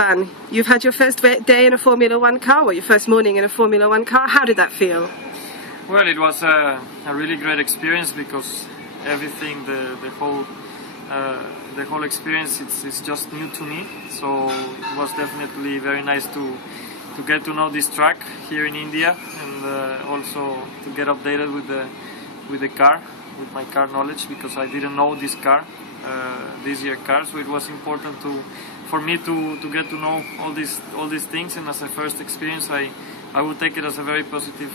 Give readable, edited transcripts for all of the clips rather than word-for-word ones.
Esteban, you've had your first day in a Formula One car, or your first morning in a Formula One car. How did that feel? Well, it was a really great experience because everything, the whole experience, it's just new to me. So it was definitely very nice to get to know this track here in India, and also to get updated with the car, with my car knowledge, because I didn't know this car, this year car. So it was important for me to get to know all these things, and as a first experience, I would take it as a very positive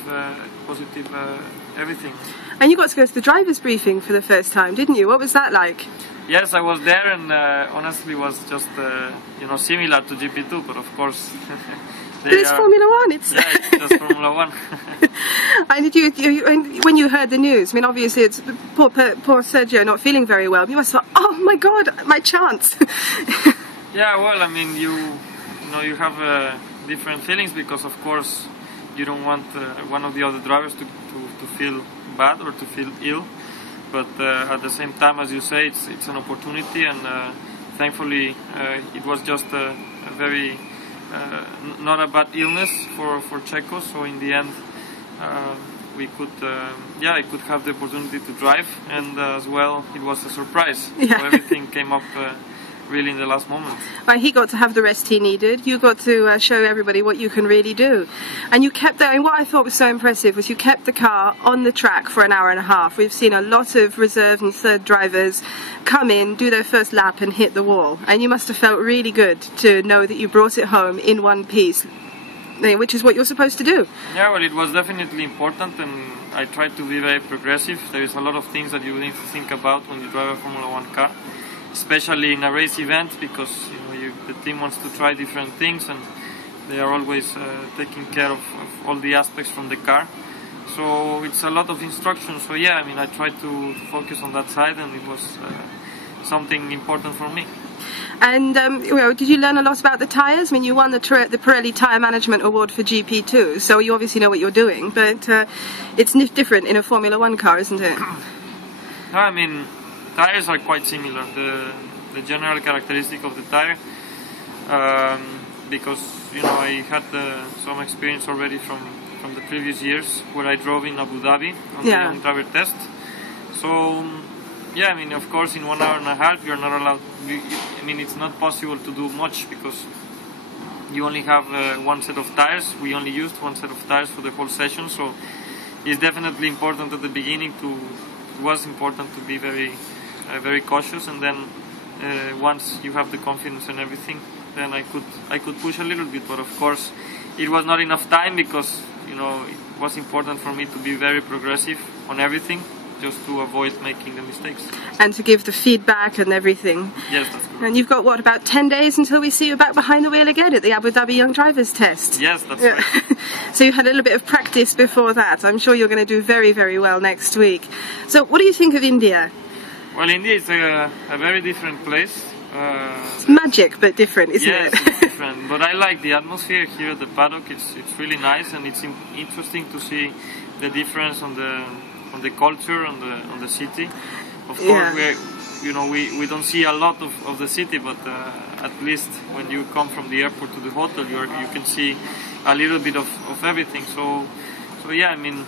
everything. And you got to go to the driver's briefing for the first time, didn't you? What was that like? Yes, I was there, and honestly, it was just similar to GP2, but of course. But it's Formula One. It's just Formula One. And when you heard the news, I mean, obviously it's poor Sergio not feeling very well. You must have thought, oh my God, my chance. Yeah, well, I mean, you have different feelings, because of course you don't want one of the other drivers to feel bad or to feel ill. But at the same time, as you say, it's an opportunity, and thankfully it was just a very not a bad illness for Checo. So in the end, we could I could have the opportunity to drive, and as well it was a surprise. Yeah. So everything came up really in the last moment. Well, he got to have the rest he needed. You got to show everybody what you can really do. And you kept that. And what I thought was so impressive was you kept the car on the track for an hour and a half. We've seen a lot of reserve and third drivers come in, do their first lap and hit the wall. And you must have felt really good to know that you brought it home in one piece, which is what you're supposed to do. Yeah, well, it was definitely important, and I tried to be very progressive. There is a lot of things that you need to think about when you drive a Formula One car, especially in a race event, because the team wants to try different things, and they are always taking care of all the aspects from the car. So it's a lot of instruction. So yeah, I mean, I tried to focus on that side, and it was something important for me. And did you learn a lot about the tyres? I mean, you won the Pirelli Tyre Management Award for GP2, so you obviously know what you're doing, but it's different in a Formula One car, isn't it? No, I mean, tires are quite similar. The general characteristic of the tire, because I had some experience already from the previous years where I drove in Abu Dhabi on the young driver test. So yeah, I mean, of course, in 1 hour and a half you're not allowed. I mean, it's not possible to do much because you only have one set of tires. We only used one set of tires for the whole session, so it's definitely important at the beginning it was important to be very cautious, and then once you have the confidence and everything, then I could push a little bit. But of course it was not enough time, because it was important for me to be very progressive on everything, just to avoid making the mistakes. And to give the feedback and everything. Yes, that's correct. And you've got, what, about 10 days until we see you back behind the wheel again at the Abu Dhabi Young Drivers Test? Yes, that's right. So you had a little bit of practice before that. I'm sure you're going to do very, very well next week. So what do you think of India? Well, India is a very different place. It's magic, but different, isn't it? Yes, it's different. But I like the atmosphere here at the paddock. It's really nice, and it's interesting to see the difference on the culture, on the city. Of course, we don't see a lot of the city, but at least when you come from the airport to the hotel, you can see a little bit of everything. So yeah, I mean,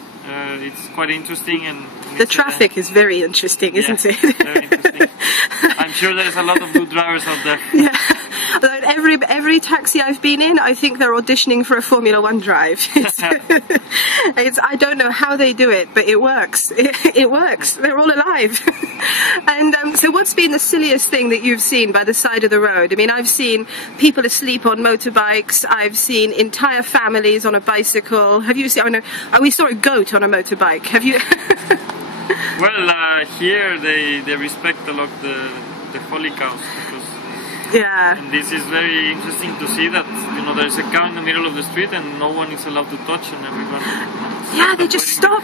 it's quite interesting, and the traffic is very interesting, isn't it? Very interesting. I'm sure there's a lot of good drivers out there. Yeah. Every taxi I've been in, I think they're auditioning for a Formula One drive. I don't know how they do it, but it works. It works. They're all alive. And so what's been the silliest thing that you've seen by the side of the road? I mean, I've seen people asleep on motorbikes. I've seen entire families on a bicycle. Have you seen? We saw a goat on a motorbike. Have you? Well, here they respect a lot the holy cows, because and this is very interesting to see that there's a cow in the middle of the street and no one is allowed to touch, and everyone. Yeah, they just stop.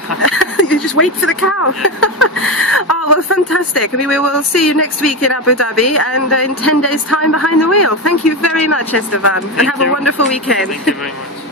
You just wait for the cow. Oh, well, fantastic. I mean, we will see you next week in Abu Dhabi, and in 10 days' time behind the wheel. Thank you very much, Esteban, and have a wonderful weekend. Thank you very much.